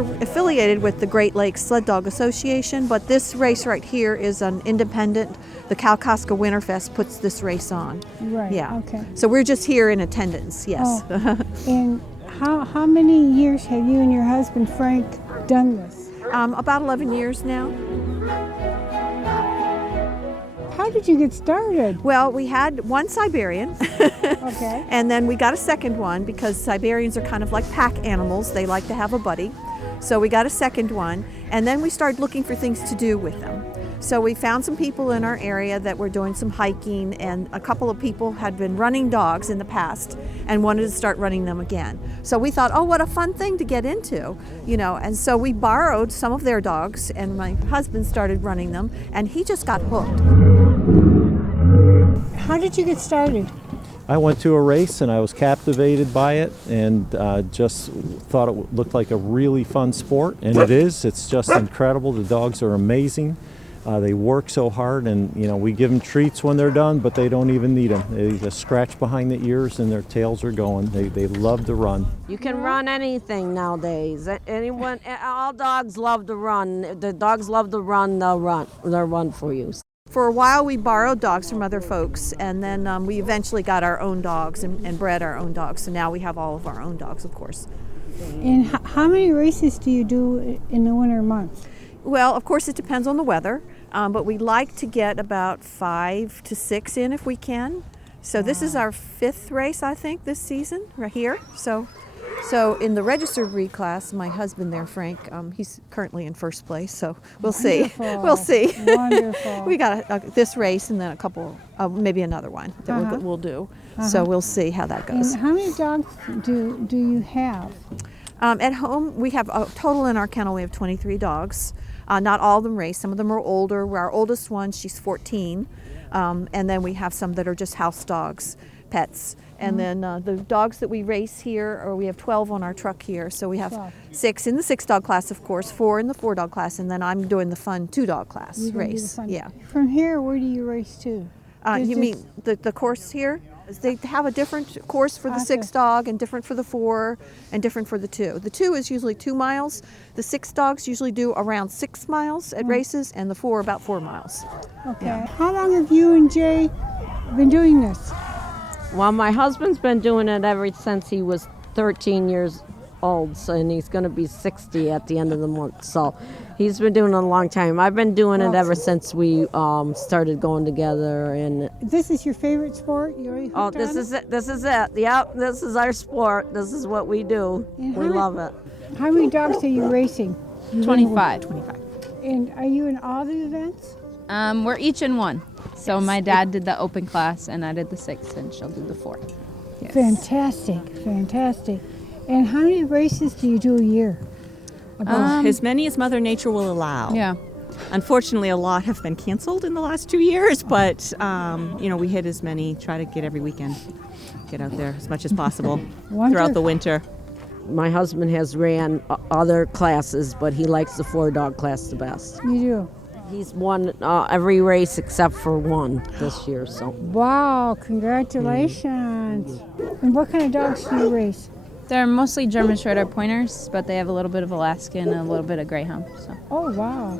we're affiliated with the Great Lakes Sled Dog Association, but this race right here is an independent. The Kalkaska Winterfest puts this race on. Right. Yeah. Okay. So we're just here in attendance. Yes. Oh. And how many years have you and your husband Frank done this? About 11 years now. How did you get started? Well, we had one Siberian. Okay. And then we got a second one because Siberians are kind of like pack animals. They like to have a buddy. So we got a second one, and then we started looking for things to do with them. So we found some people in our area that were doing some hiking, and a couple of people had been running dogs in the past and wanted to start running them again. So we thought, oh, what a fun thing to get into, and so we borrowed some of their dogs, and my husband started running them, and he just got hooked. How did you get started? I went to a race and I was captivated by it, and just thought it looked like a really fun sport, and it is. It's just incredible. The dogs are amazing. They work so hard, and we give them treats when they're done, but they don't even need them. They just scratch behind the ears and their tails are going. They love to run. You can run anything nowadays. Anyone, all dogs love to run. The dogs love to run. They'll run for you. For a while, we borrowed dogs from other folks, and then we eventually got our own dogs and bred our own dogs. So now we have all of our own dogs, of course. And how many races do you do in the winter months? Well, of course, it depends on the weather, but we like to get about 5 to 6 in if we can. So this is our 5th race, I think, this season, right here. So in the registered breed class, my husband there, Frank, he's currently in first place, so we'll see. We'll see. Wonderful. We got this race and then a couple, maybe another one that we'll do. So we'll see how that goes. And how many dogs do you have? At home, we have a total in our kennel, we have 23 dogs. Not all of them race. Some of them are older. Our oldest one, she's 14. And then we have some that are just house dogs, pets. And then the dogs that we race here, or we have 12 on our truck here. So we have 6 in the 6-dog class, of course, 4 in the 4-dog class, and then I'm doing the fun 2-dog class race. Yeah. From here, where do you race to? You mean the course here? They have a different course for the 6-dog and different for the 4 and different for the 2. The 2 is usually 2 miles. The 6 dogs usually do around 6 miles at races, and the 4 about 4 miles. Okay. Yeah. How long have you and Jay been doing this? Well, my husband's been doing it ever since he was 13 years old, and he's going to be 60 at the end of the month. So he's been doing it a long time. I've been doing it ever since we started going together. And this is your favorite sport? You already hooked this on is it. This is it. Yep, this is our sport. This is what we do. And we love it. How many dogs are you racing? 25. And are you in all the events? We're each in one. So my dad did the open class, and I did the 6, and she'll do the 4. Yes. Fantastic. And how many races do you do a year? As many as Mother Nature will allow. Yeah. Unfortunately, a lot have been canceled in the last 2 years, but we hit as many, try to get every weekend, get out there as much as possible throughout the winter. My husband has ran other classes, but he likes the 4-dog class the best. You do? He's won every race except for one this year. So. Wow, congratulations. And what kind of dogs do you race? They're mostly German Shorthair Pointers, but they have a little bit of Alaskan and a little bit of Greyhound. So. Oh, wow.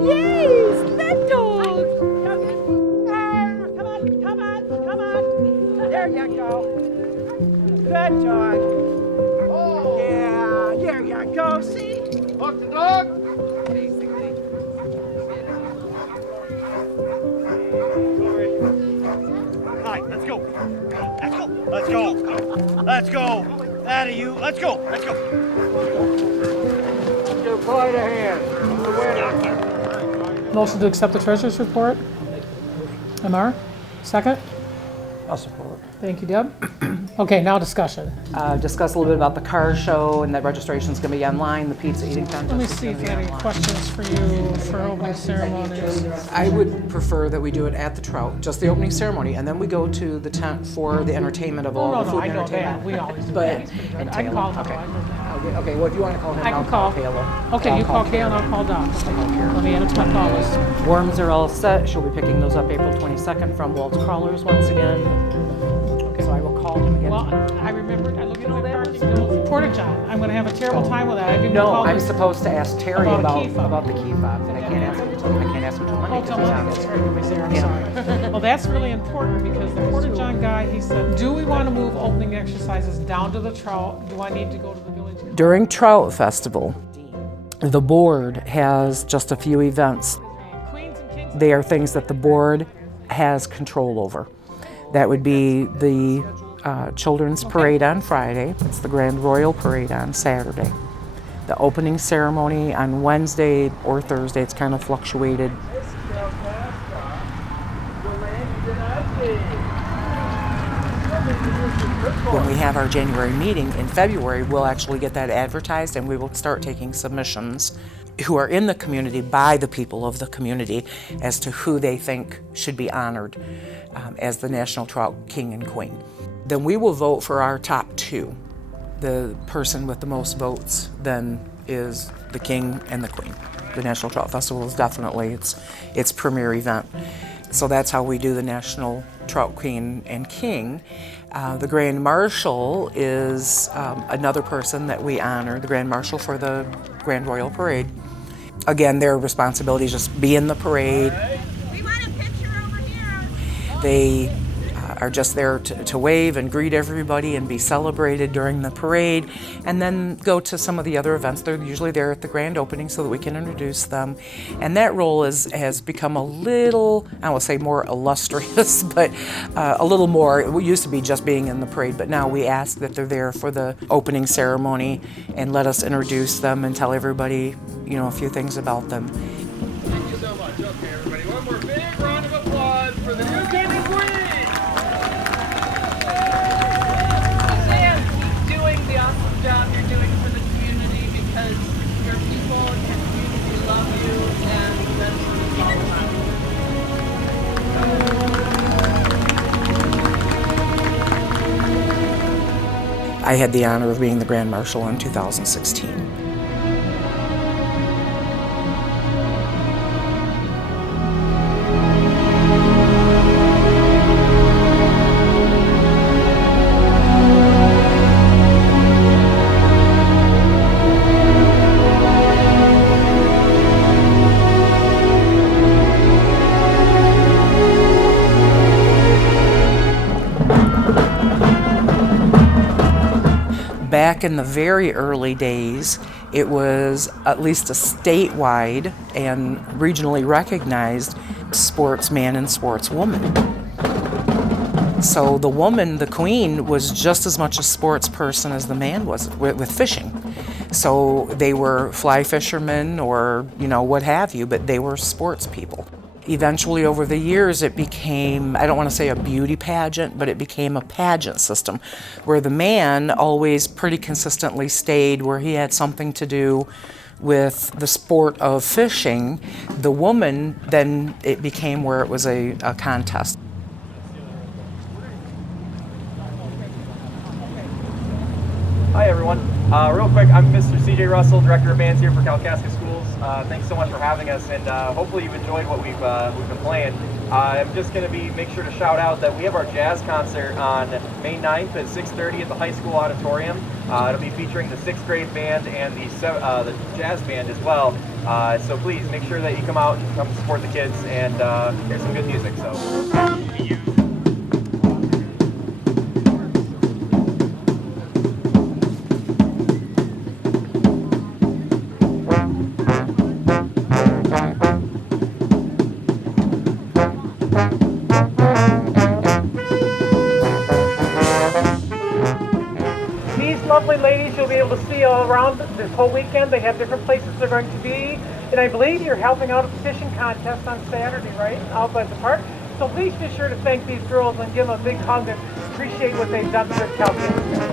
Yay, sled dog! Come on. There you go. Good dog. Oh. Yeah, there you go. See? Hook the dog. All right, let's go. Let's go. Out of you. Let's go. Let's give Clyde a hand. The winner. Motion to accept the treasurer's report. MR. Second. I'll support. Thank you, Deb. Okay, now discussion. Discuss a little bit about the car show, and that registration is going to be online. The pizza eating contest. Let me is see gonna if be there are any online. questions for you for opening ceremonies. I would prefer that we do it at the Trout, just the opening ceremony, and then we go to the tent for the entertainment of all the food I and know entertainment. that. We always do But that. and I can Taylor. call him. Okay. I know that. Okay. Well, if you want to call him, I I'll can call. Taylor. Okay, you call Kay and I'll call Doc. Let me add it to my call list. Worms are all set. She'll be picking those up April 22nd from Walt's Crawlers once again. Okay. So I will call him again. Well, I remembered, I looked at my parking bills. Porta-John, I'm gonna have a terrible time with that. I didn't No, call I'm this- supposed to ask Terry About a about key fob. the key fob, and I can't ask him till Monday. Oh, because till he's Monday, on that's it. right, you was there, I'm Yeah. sorry. Well, that's really important because the Porta-John guy, he said, do we want to move opening exercises down to the Trout? Do I need to go to the village? During Trout Festival, the board has just a few events. Queens and Kings. They are things that the board has control over. That would be the Children's Parade on Friday. It's the Grand Royal Parade on Saturday. The opening ceremony on Wednesday or Thursday. It's kind of fluctuated. When we have our January meeting in February, we'll actually get that advertised and we will start taking submissions who are in the community by the people of the community as to who they think should be honored as the National Trout King and Queen. Then we will vote for our top two. The person with the most votes then is the King and the Queen. The National Trout Festival is definitely its premier event. So that's how we do the National Trout Queen and King. The Grand Marshal is another person that we honor, the Grand Marshal for the Grand Royal Parade. Again, their responsibility is just be in the parade. We want a picture over here. They are just there to wave and greet everybody and be celebrated during the parade, and then go to some of the other events. They're usually there at the grand opening so that we can introduce them. And that role has become a little, I won't say more illustrious, but a little more. It used to be just being in the parade, but now we ask that they're there for the opening ceremony and let us introduce them and tell everybody, a few things about them. Thank you so much. Okay, everybody, one more big round of applause for the new King and Queen. Keep doing the awesome job you're doing for the community because your people and your community love you, and that's what it's all about. I had the honor of being the Grand Marshal in 2016. Back in the very early days, it was at least a statewide and regionally recognized sportsman and sportswoman. So the woman, the queen, was just as much a sports person as the man was with fishing. So they were fly fishermen or, what have you, but they were sports people. Eventually, over the years, it became, I don't want to say a beauty pageant, but it became a pageant system where the man always pretty consistently stayed where he had something to do with the sport of fishing. The woman, then it became where it was a contest. Hi everyone. Real quick, I'm Mr. CJ Russell, Director of Bands here for Kalkaska Schools. Thanks so much for having us, and hopefully you've enjoyed what we've been playing. I'm just going to make sure to shout out that we have our jazz concert on May 9th at 6:30 at the high school auditorium. It'll be featuring the 6th grade band and the jazz band as well. So please make sure that you come out and come support the kids and hear some good music. So. Lovely ladies you'll be able to see all around this whole weekend. They have different places they're going to be. And I believe you're helping out at the fishing contest on Saturday, right? Out by the park. So please be sure to thank these girls and give them a big hug and appreciate what they've done for Kalkaska.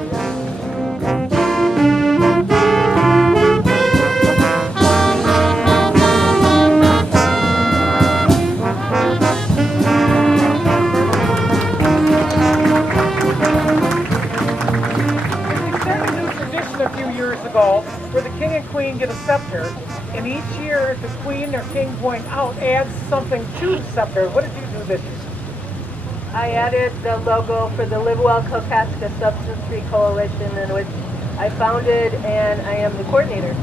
A few years ago where the king and queen get a scepter, and each year the queen or king going out adds something to the scepter. What did you do this year? I added the logo for the Live Well Kalkaska Substance Free Coalition, in which I founded, and I am the coordinator.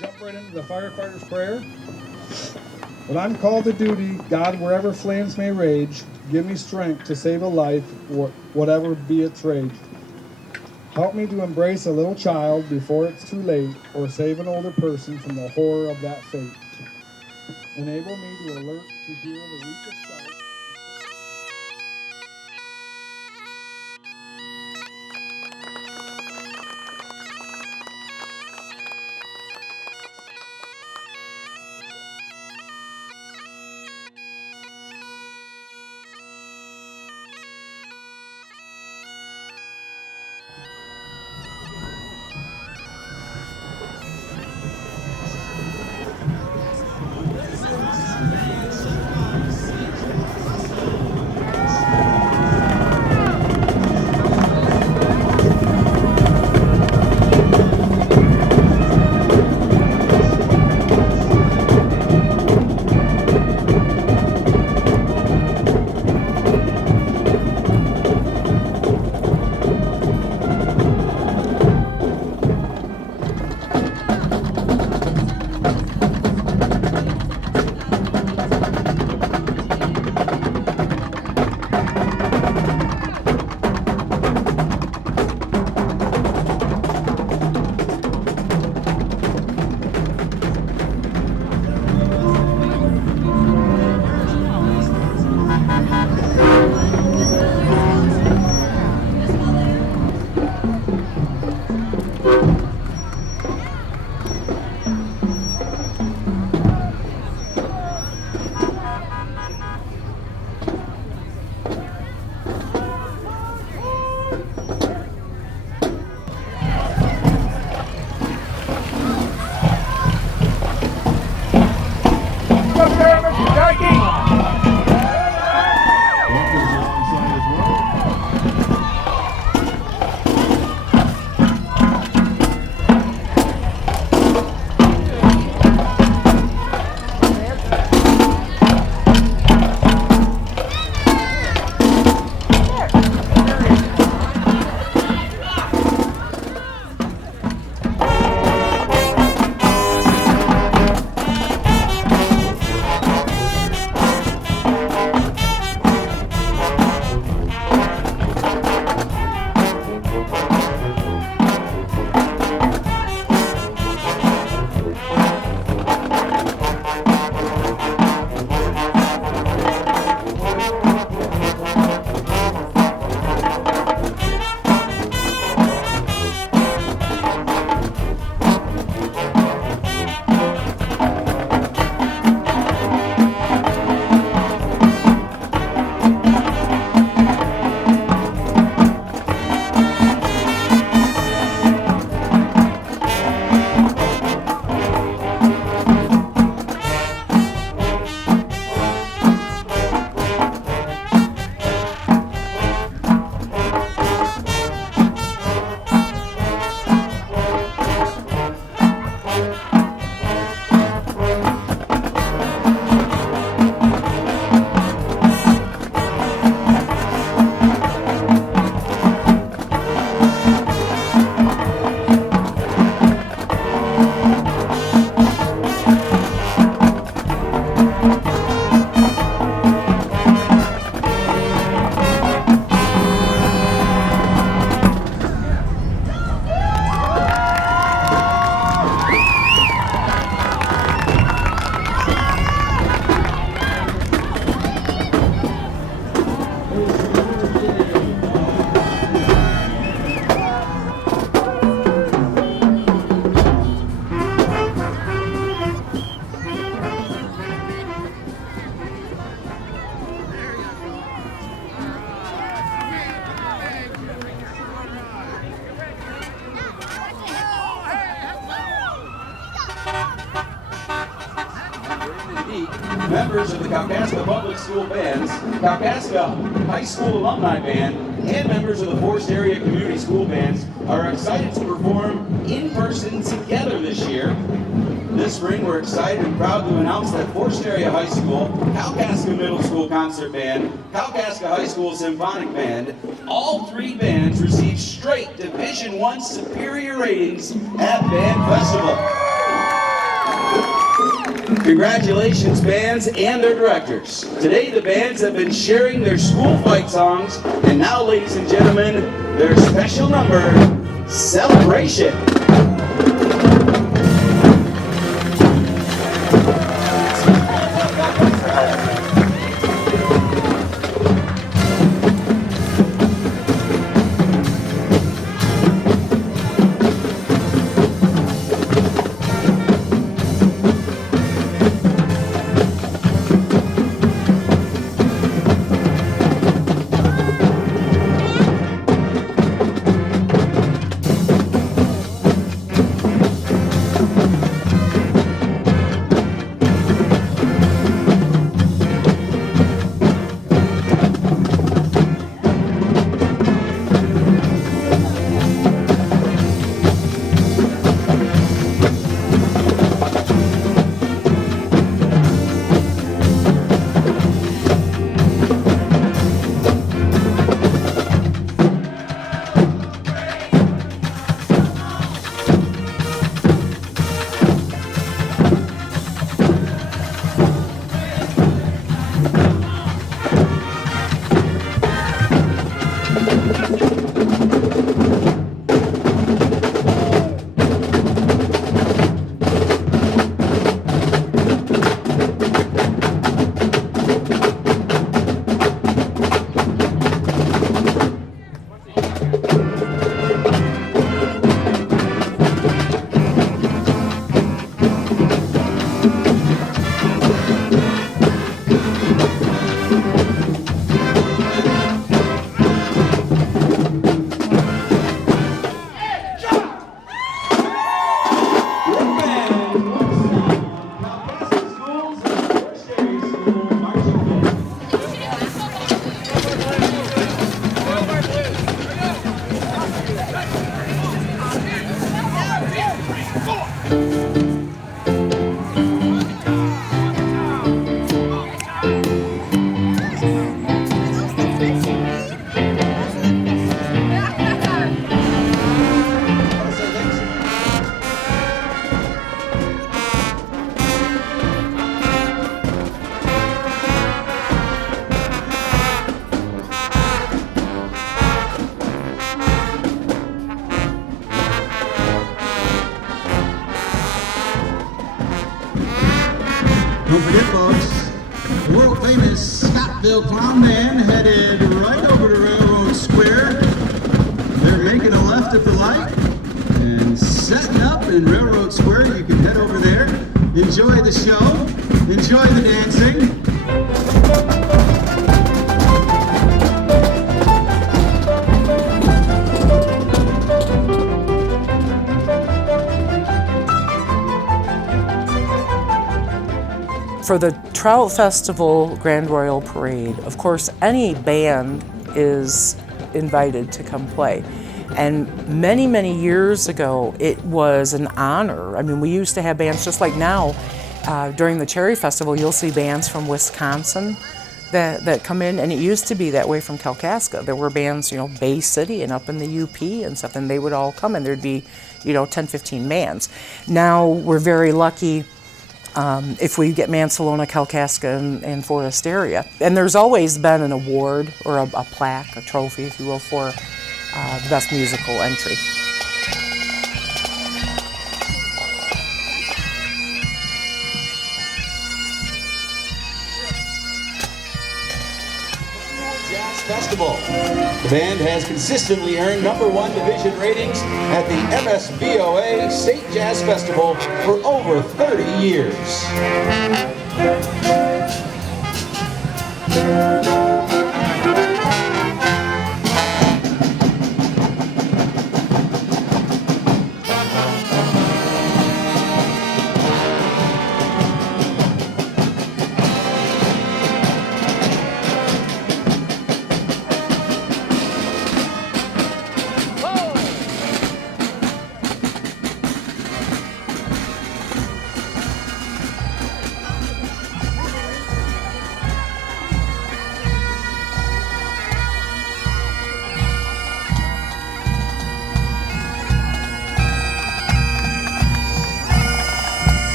Jump right into the firefighter's prayer. When I'm called to duty, God, wherever flames may rage, give me strength to save a life, whatever be its rage. Help me to embrace a little child before it's too late, or save an older person from the horror of that fate. Enable me to alert to hear the weakest shout. Kalkaska Public School Bands, Kalkaska High School Alumni Band, and members of the Forest Area Community School Bands are excited to perform in person together this year. This spring, we're excited and proud to announce that Forest Area High School, Kalkaska Middle School Concert Band, Kalkaska High School Symphonic Band, all three bands received straight Division I superior ratings at Band Festival. Congratulations, bands and their directors. Today, the bands have been sharing their school fight songs, and now, ladies and gentlemen, their special number, Celebration. Don't forget, folks, the world-famous Scottville Clown Band headed right over to Railroad Square. They're making a left at the light and setting up in Railroad Square. You can head over there, enjoy the show, enjoy the dancing. For the Trout Festival Grand Royal Parade, of course, any band is invited to come play. And many, many years ago, it was an honor. I mean, we used to have bands just like now. During the Cherry Festival, you'll see bands from Wisconsin that come in, and it used to be that way from Kalkaska. There were bands, you know, Bay City and up in the UP and stuff, and they would all come, and there'd be, you know, 10, 15 bands. Now we're very lucky if we get Mansalona, Kalkaska, and Forest Area. And there's always been an award or a plaque, a trophy, if you will, for the best musical entry. Jazz Festival. The band has consistently earned #1 division ratings at the MSBOA State Jazz Festival for over 30 years.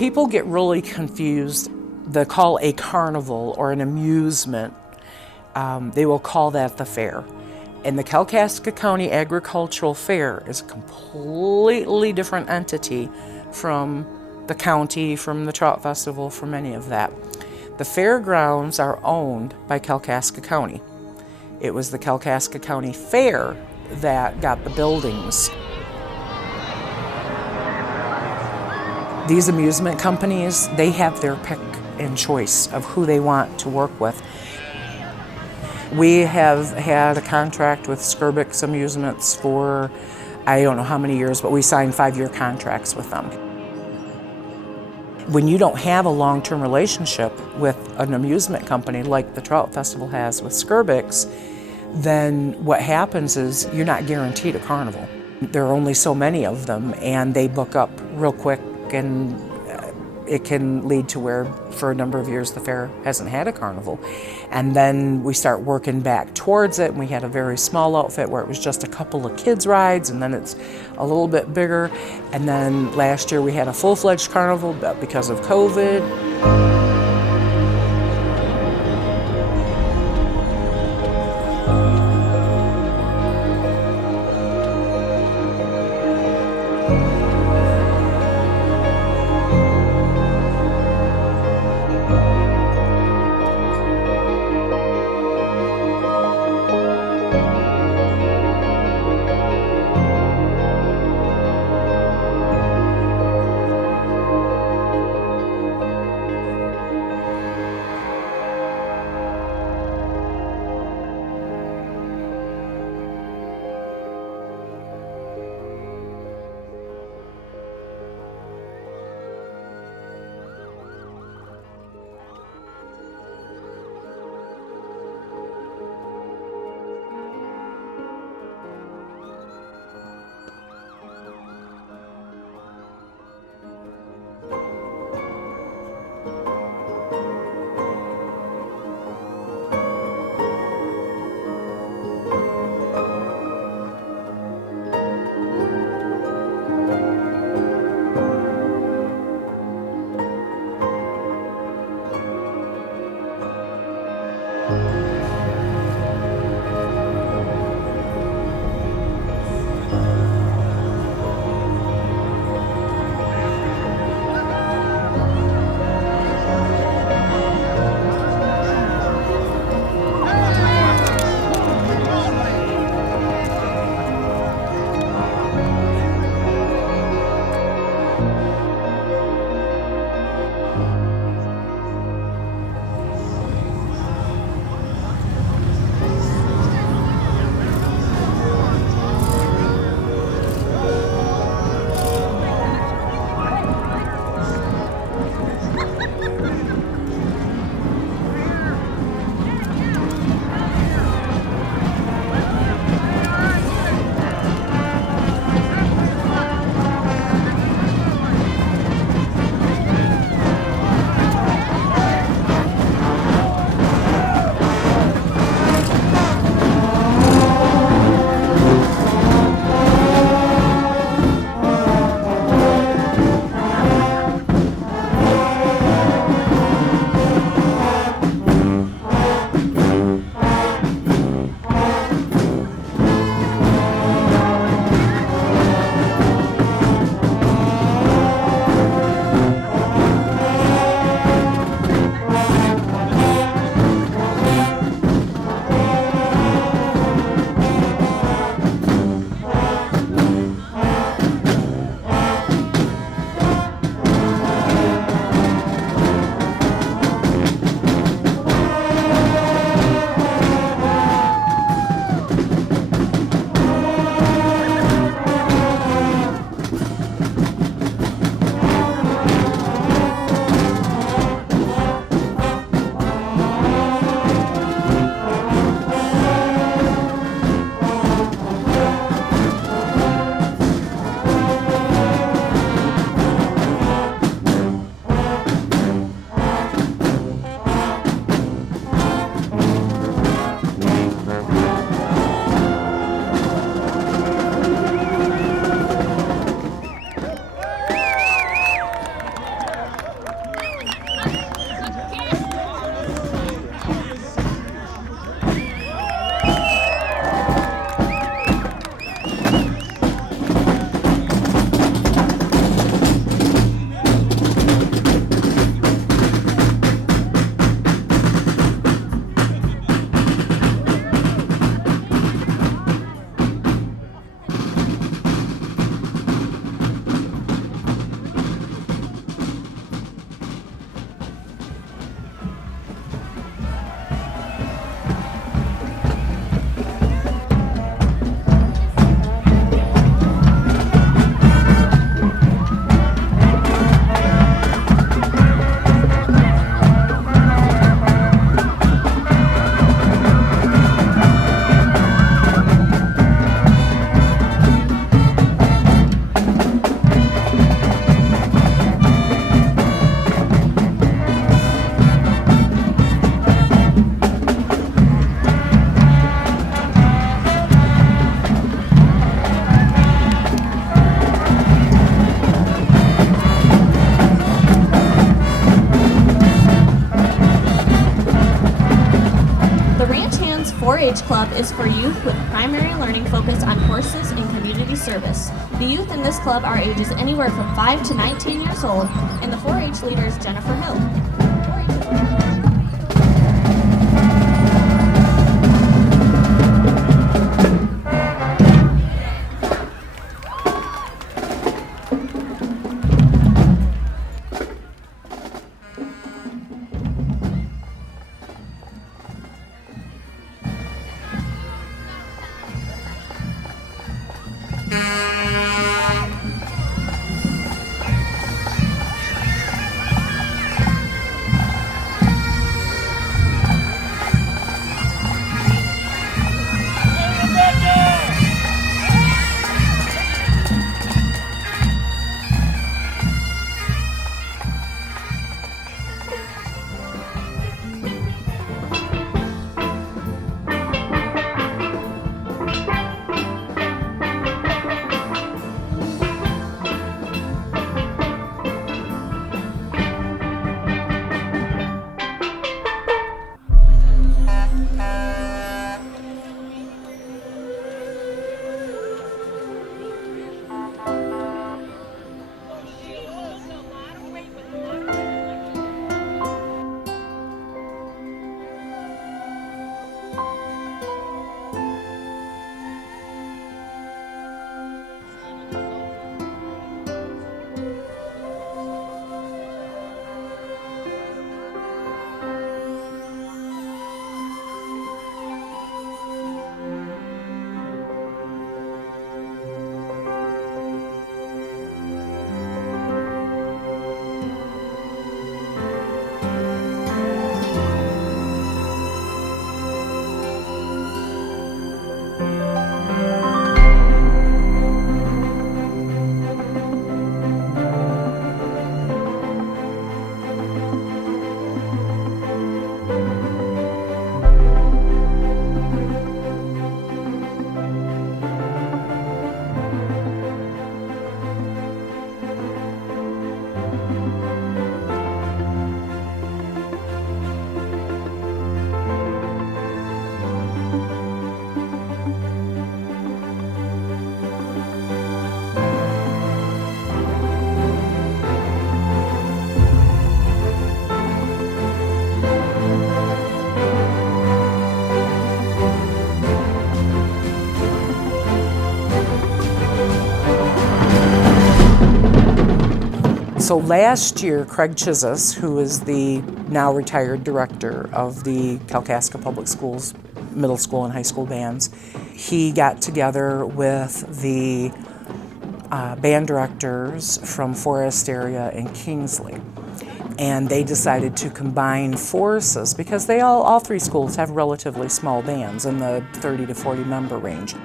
People get really confused. They call a carnival or an amusement, they will call that the fair. And the Kalkaska County Agricultural Fair is a completely different entity from the county, from the Trout Festival, from any of that. The fairgrounds are owned by Kalkaska County. It was the Kalkaska County Fair that got the buildings. These amusement companies, they have their pick and choice of who they want to work with. We have had a contract with Skerbick's Amusements for, I don't know how many years, but we signed 5-year contracts with them. When you don't have a long-term relationship with an amusement company like the Trout Festival has with Skerbick's, then what happens is you're not guaranteed a carnival. There are only so many of them, and they book up real quick, and it can lead to where for a number of years the fair hasn't had a carnival. And then we start working back towards it, and we had a very small outfit where it was just a couple of kids rides, and then it's a little bit bigger. And then last year we had a full-fledged carnival, but because of COVID. 4-H Club is for youth with primary learning focus on horses and community service. The youth in this club are ages anywhere from 5 to 19 years old, and the 4-H leader is Jennifer Hill. So last year, Craig Chisis, who is the now retired director of the Kalkaska Public Schools middle school and high school bands, he got together with the band directors from Forest Area and Kingsley. And they decided to combine forces because they all three schools have relatively small bands in the 30 to 40 member range.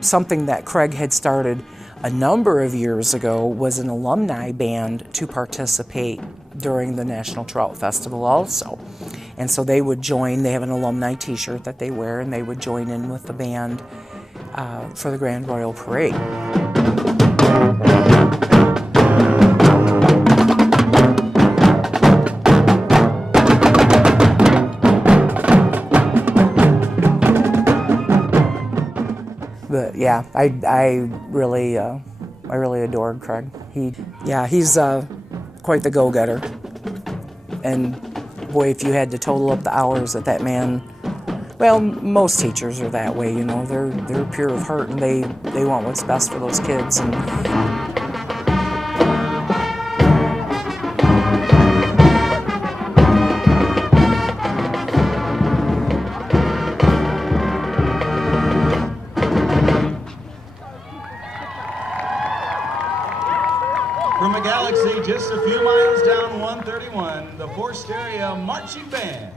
Something that Craig had started a number of years ago was an alumni band to participate during the National Trout Festival also. And so they would join, they have an alumni t-shirt that they wear, and they would join in with the band for the Grand Royal Parade. But yeah, I really adored Craig. He's quite the go-getter. And boy, if you had to total up the hours that man, well, most teachers are that way, you know. They're pure of heart, and they want what's best for those kids. And from a galaxy just a few miles down 131, the Forest Area Marching Band.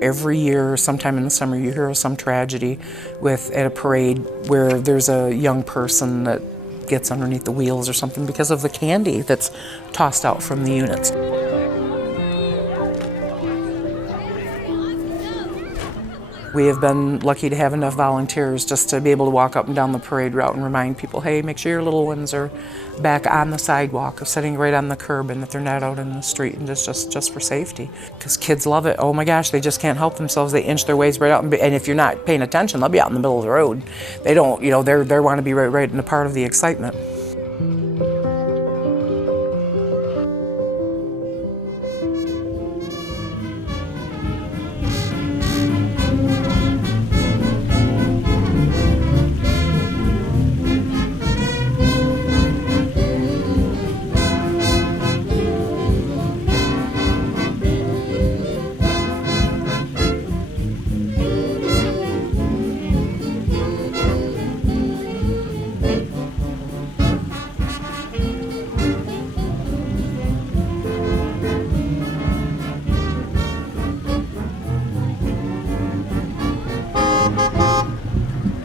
every year, sometime in the summer, you hear of some tragedy at a parade where there's a young person that gets underneath the wheels or something because of the candy that's tossed out from the units. We have been lucky to have enough volunteers just to be able to walk up and down the parade route and remind people, hey, make sure your little ones are back on the sidewalk or sitting right on the curb and that they're not out in the street, and just for safety. Because kids love it. Oh my gosh, they just can't help themselves. They inch their ways right out, and if you're not paying attention, they'll be out in the middle of the road. They don't, they want to be right in the part of the excitement.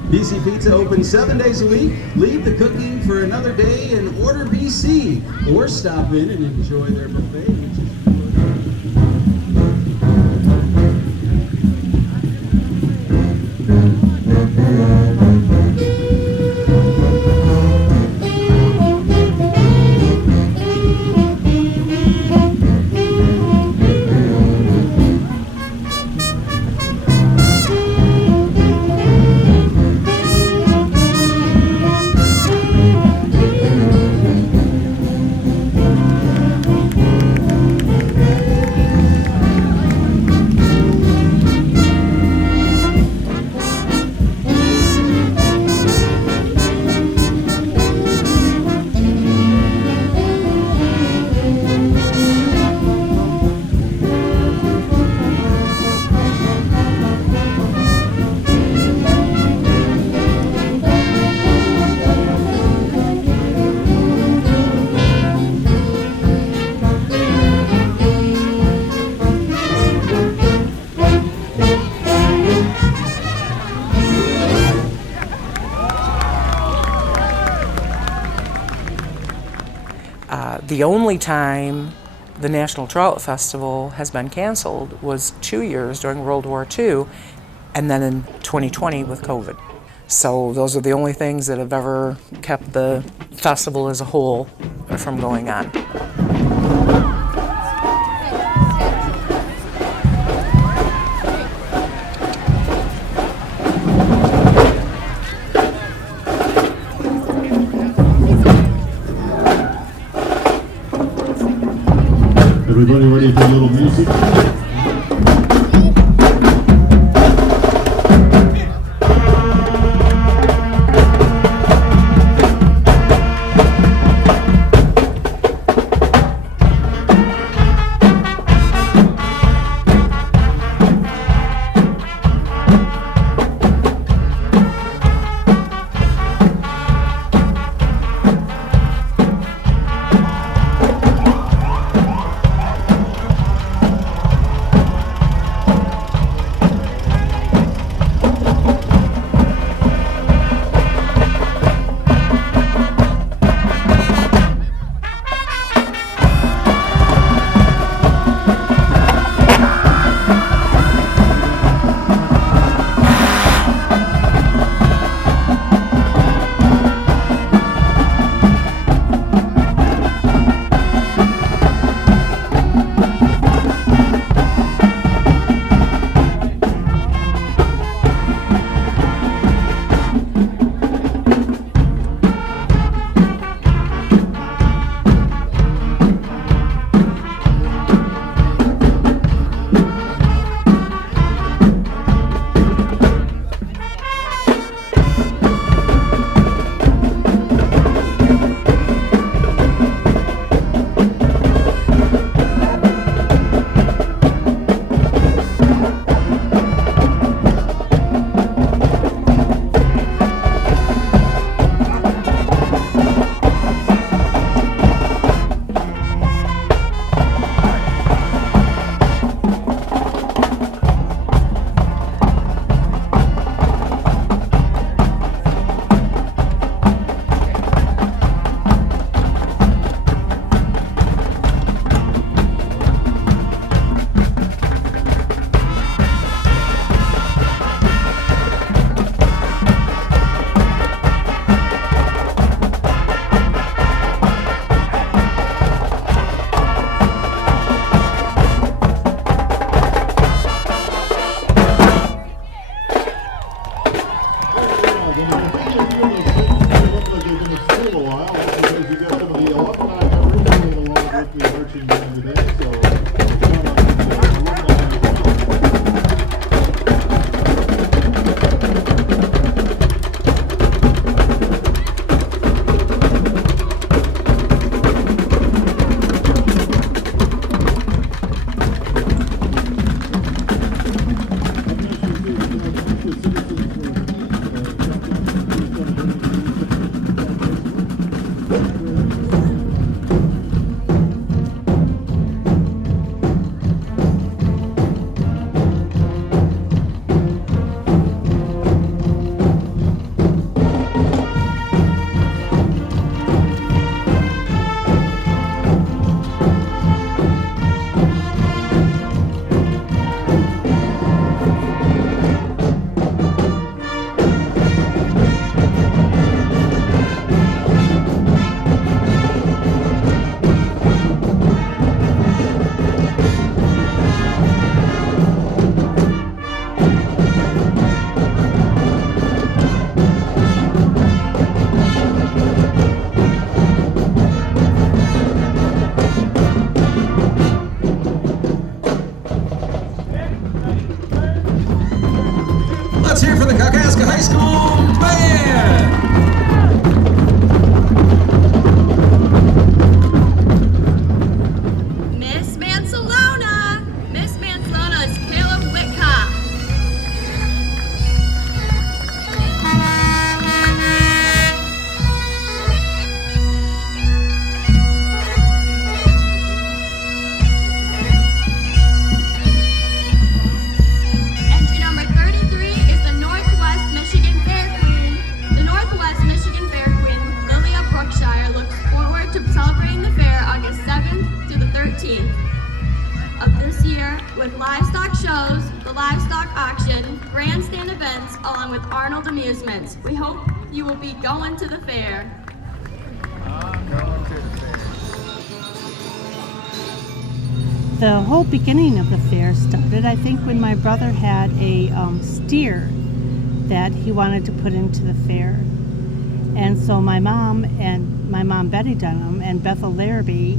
BC Pizza open 7 days a week. Leave the cooking for another day and order BC, or stop in and enjoy their buffet. The only time the National Trout Festival has been canceled was 2 years during World War II, and then in 2020 with COVID. So those are the only things that have ever kept the festival as a whole from going on. Everybody ready for a little music? High School Band! Miss Mansalona! Miss Mansalona is Caleb Whitcock. Entry number 33 is the Northwest Michigan Fair Queen. The Northwest Michigan Fair Queen, Lilia Brookshire, looks forward to celebrating the fair August 7th through the 13th of this year with livestock shows, the livestock auction, grandstand events, along with Arnold Amusements. We hope you will be going to the fair. The whole beginning of the fair started, I think, when my brother had a steer that he wanted to put into the fair. And so my mom Betty Dunham and Bethel Larrabee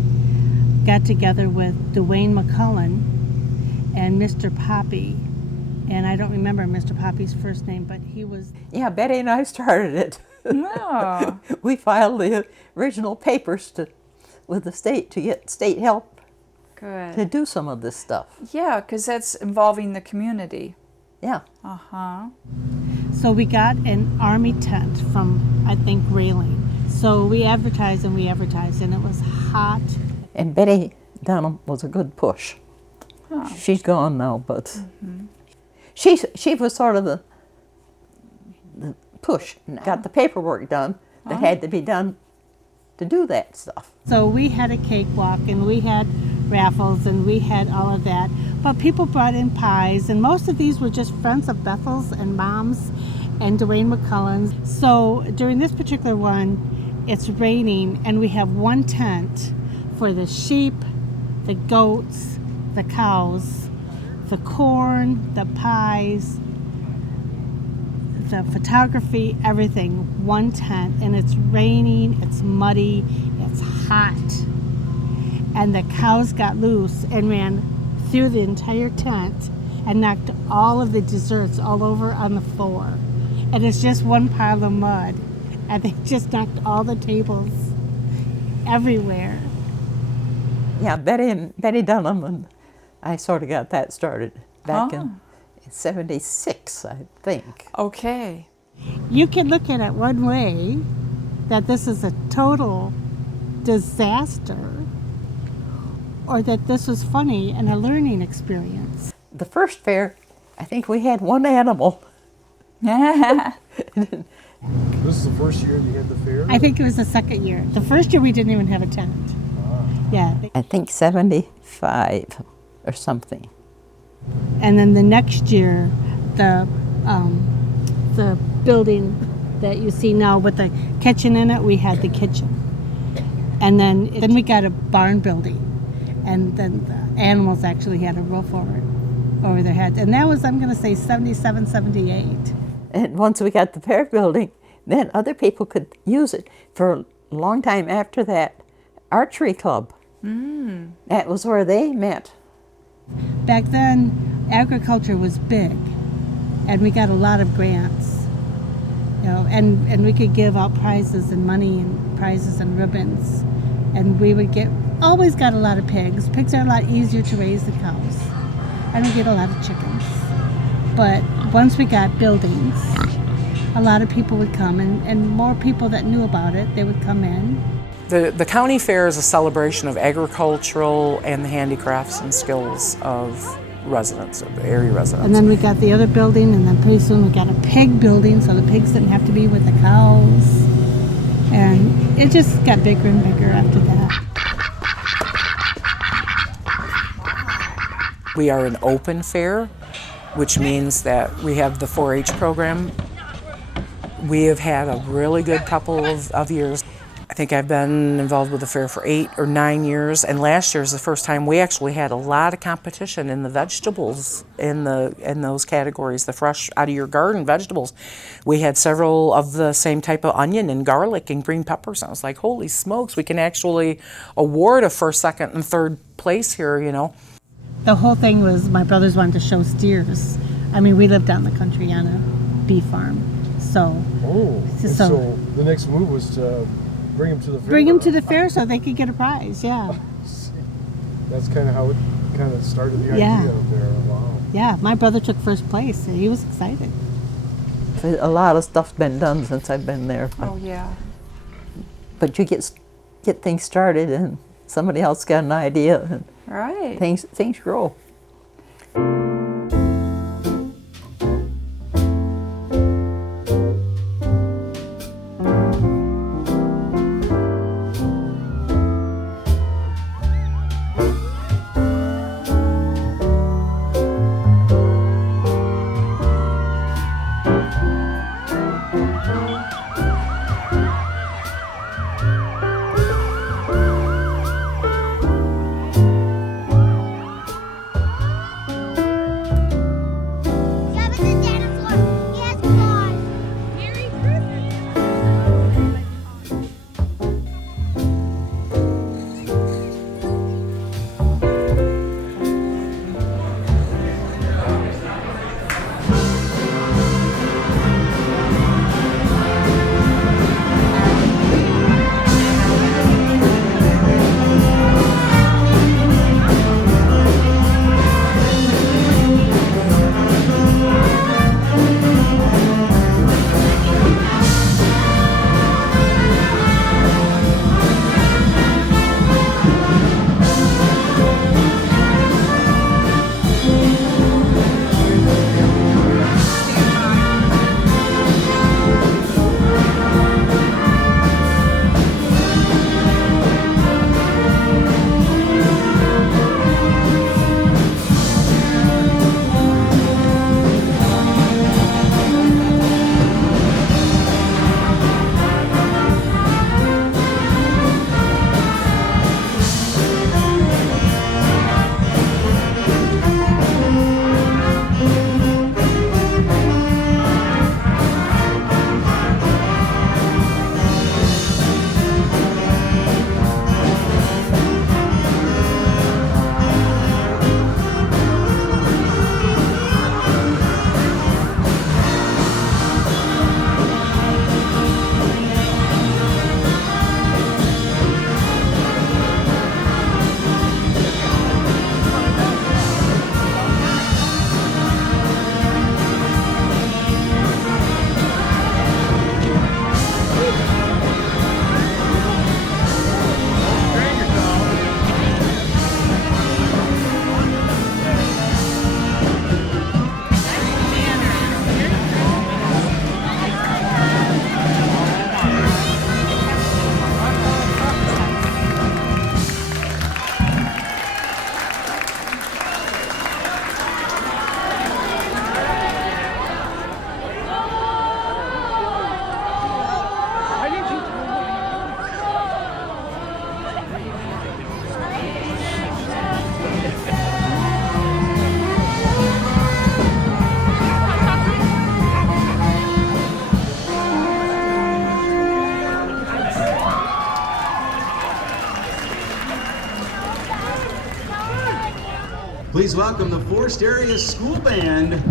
got together with Dwayne McCullen and Mr. Poppy. And I don't remember Mr. Poppy's first name, but he was... Yeah, Betty and I started it. No. We filed the original papers with the state to get state help Good. to do some of this stuff. Yeah, because that's involving the community. Yeah. Uh-huh. So we got an army tent from, I think, Railing. So we advertised, and it was hot. And Betty Dunham was a good push. Oh. She's gone now, but she was sort of the push. Got the paperwork done that had to be done to do that stuff. So we had a cakewalk, and we had raffles, and we had all of that. But people brought in pies, and most of these were just friends of Bethel's and Mom's and Dwayne McCullen's. So during this particular one, it's raining, and we have one tent for the sheep, the goats, the cows, the corn, the pies, the photography, everything, one tent. And it's raining, it's muddy, it's hot. And the cows got loose and ran through the entire tent and knocked all of the desserts all over on the floor. And it's just one pile of mud. And they just knocked all the tables everywhere. Yeah, Betty Dunham and I sort of got that started back in 76, I think. Okay. You can look at it one way, that this is a total disaster, or that this was funny and a learning experience. The first fair, I think we had one animal. This is the first year you had the fair? I think it was the second year. The first year we didn't even have a tent. Yeah. I think 75 or something. And then the next year, the building that you see now with the kitchen in it, we had the kitchen. And then we got a barn building. And then the animals actually had a roof over their heads. And that was, I'm going to say, 77, 78. And once we got the fair building, then other people could use it. For a long time after that, archery club. That was where they met. Back then, agriculture was big, and we got a lot of grants, and we could give out prizes and money and prizes and ribbons, and we would always got a lot of pigs. Pigs are a lot easier to raise than cows, and we get a lot of chickens. But once we got buildings, a lot of people would come, and more people that knew about it, they would come in. The county fair is a celebration of agricultural and the handicrafts and skills of residents, of the area residents. And then we got the other building, and then pretty soon we got a pig building, so the pigs didn't have to be with the cows. And it just got bigger and bigger after that. We are an open fair, which means that we have the 4-H program. We have had a really good couple of years. I think I've been involved with the fair for 8 or 9 years, and last year is the first time we actually had a lot of competition in the vegetables in those categories, the fresh out of your garden vegetables. We had several of the same type of onion and garlic and green peppers. I was like, holy smokes, we can actually award a first, second, and third place here, The whole thing was my brothers wanted to show steers. I mean, we lived out in the country on a beef farm. So, so the next move was to bring them to the fair. Bring them to the fair so they could get a prize. Yeah. That's kind of how it kind of started the idea out there. Wow. Yeah, my brother took first place, and he was excited. A lot of stuff's been done since I've been there. Oh yeah. But you get things started, and somebody else got an idea, and right. things grow. Please welcome the Forest Area School Band.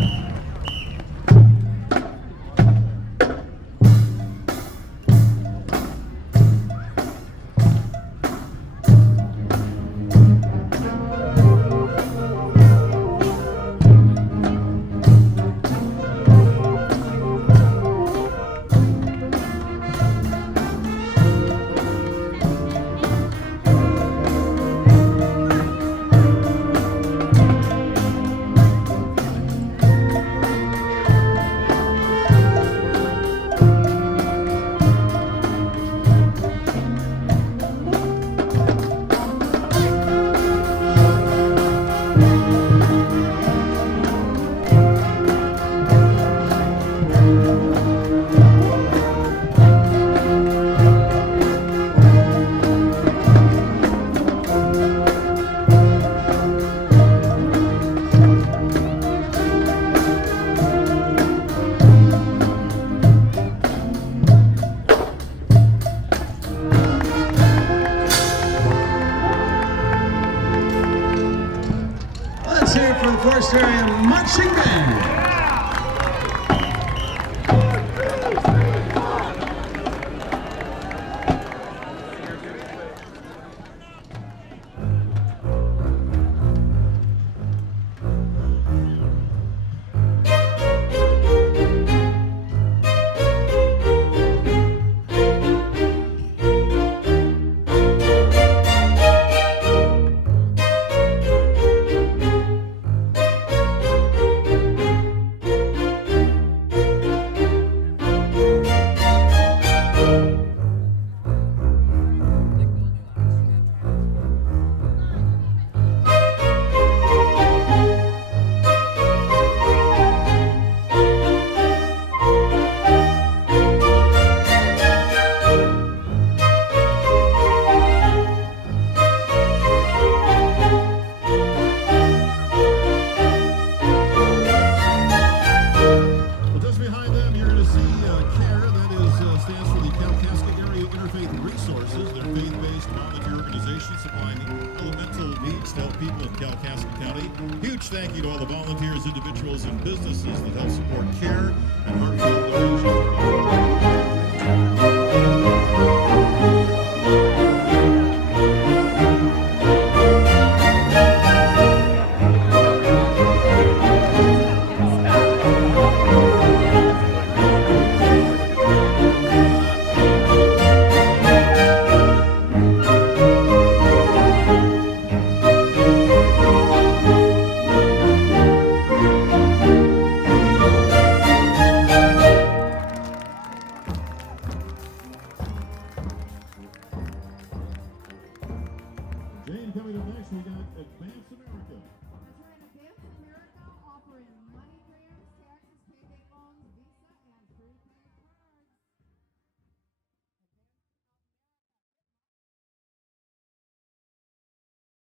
the Kalkaska Area Interfaith Resources. They're faith-based volunteer organization supplying elemental needs to help people in Kalkaska County. Huge thank you to all the volunteers, individuals, and businesses that help support care